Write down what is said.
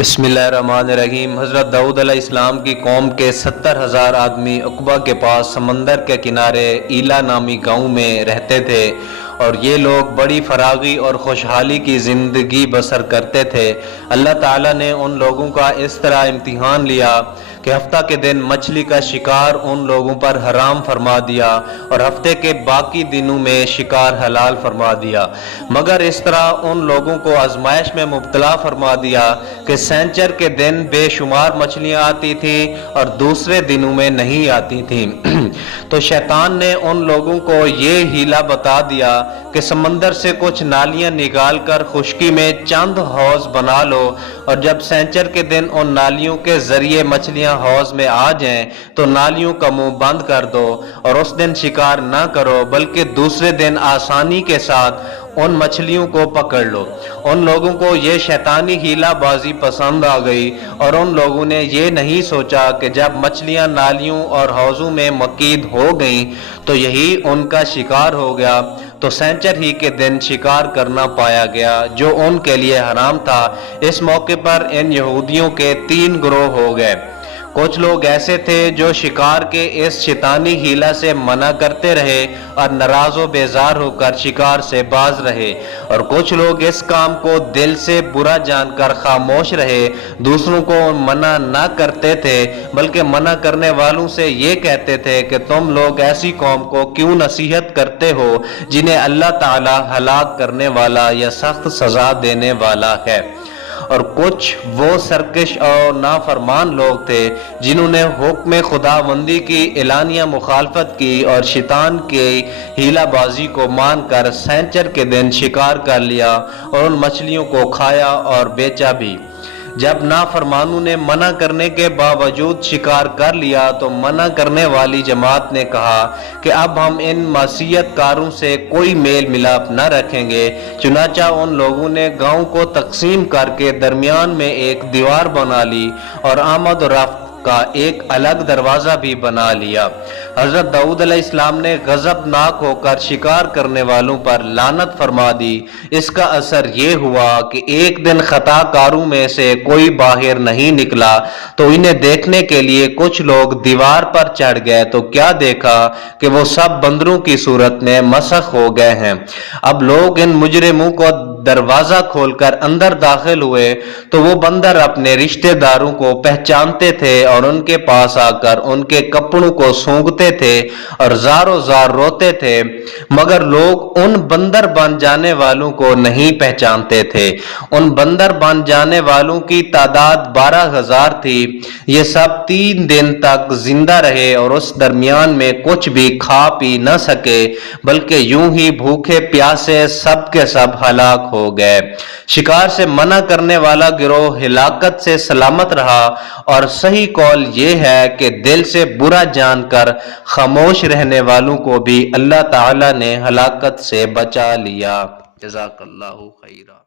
بسم اللہ الرحمن الرحیم۔ حضرت داؤد علیہ السلام کی قوم کے 70,000 آدمی عقبہ کے پاس سمندر کے کنارے ایلا نامی گاؤں میں رہتے تھے، اور یہ لوگ بڑی فراغی اور خوشحالی کی زندگی بسر کرتے تھے۔ اللہ تعالیٰ نے ان لوگوں کا اس طرح امتحان لیا کہ ہفتہ کے دن مچھلی کا شکار ان لوگوں پر حرام فرما دیا اور ہفتے کے باقی دنوں میں شکار حلال فرما دیا، مگر اس طرح ان لوگوں کو آزمائش میں مبتلا فرما دیا کہ سینچر کے دن بے شمار مچھلیاں آتی تھیں اور دوسرے دنوں میں نہیں آتی تھیں۔ تو شیطان نے ان لوگوں کو یہ ہیلا بتا دیا کہ سمندر سے کچھ نالیاں نکال کر خشکی میں چند حوض بنا لو، اور جب سینچر کے دن ان نالیوں کے ذریعے مچھلیاں حوض میں آ جائیں تو نالیوں کا منہ بند کر دو، اور اس دن شکار نہ کرو بلکہ دوسرے دن آسانی کے ساتھ ان مچھلیوں کو پکڑ لو۔ ان لوگوں کو یہ شیطانی ہیلا بازی پسند آ گئی، اور ان لوگوں نے یہ نہیں سوچا کہ جب مچھلیاں نالیوں اور حوضوں میں مقید ہو گئیں تو یہی ان کا شکار ہو گیا، تو سینچر ہی کے دن شکار کرنا پایا گیا جو ان کے لیے حرام تھا۔ اس موقع پر ان یہودیوں کے 3 گروہ ہو گئے۔ کچھ لوگ ایسے تھے جو شکار کے اس شیطانی ہیلا سے منع کرتے رہے اور ناراض و بیزار ہو کر شکار سے باز رہے، اور کچھ لوگ اس کام کو دل سے برا جان کر خاموش رہے، دوسروں کو منع نہ کرتے تھے بلکہ منع کرنے والوں سے یہ کہتے تھے کہ تم لوگ ایسی قوم کو کیوں نصیحت کرتے ہو جنہیں اللہ تعالی ہلاک کرنے والا یا سخت سزا دینے والا ہے۔ اور کچھ وہ سرکش اور نافرمان لوگ تھے جنہوں نے حکم خداوندی کی اعلانیہ مخالفت کی اور شیطان کی ہیلا بازی کو مان کر سینچر کے دن شکار کر لیا اور ان مچھلیوں کو کھایا اور بیچا بھی۔ جب نافرمانوں نے منع کرنے کے باوجود شکار کر لیا تو منع کرنے والی جماعت نے کہا کہ اب ہم ان معصیت کاروں سے کوئی میل ملاپ نہ رکھیں گے، چنانچہ ان لوگوں نے گاؤں کو تقسیم کر کے درمیان میں ایک دیوار بنا لی اور آمد و رفت کا ایک الگ دروازہ بھی بنا لیا۔ حضرت داؤد علیہ السلام نے غضبناک ہو کر شکار کرنے والوں پر لعنت فرما دی۔ اس کا اثر یہ ہوا کہ ایک دن خطا کاروں میں سے کوئی باہر نہیں نکلا، تو انہیں دیکھنے کے لیے کچھ لوگ دیوار پر چڑھ گئے تو کیا دیکھا کہ وہ سب بندروں کی صورت میں مسخ ہو گئے ہیں۔ اب لوگ ان مجرموں کو دروازہ کھول کر اندر داخل ہوئے تو وہ بندر اپنے رشتہ داروں کو پہچانتے تھے اور ان کے پاس آ کر ان کے کپڑوں کو سونگھتے تھے اور زار و زار روتے تھے، مگر لوگ ان بندر بن جانے والوں کو نہیں پہچانتے تھے۔ ان بندر بن جانے والوں کی تعداد 12,000 تھی۔ یہ سب 3 دن تک زندہ رہے اور اس درمیان میں کچھ بھی کھا پی نہ سکے، بلکہ یوں ہی بھوکے پیاسے سب کے سب ہلاک ہو گئے۔ شکار سے منع کرنے والا گروہ ہلاکت سے سلامت رہا، اور صحیح قول یہ ہے کہ دل سے برا جان کر خاموش رہنے والوں کو بھی اللہ تعالی نے ہلاکت سے بچا لیا۔ جزاک اللہ خیرہ۔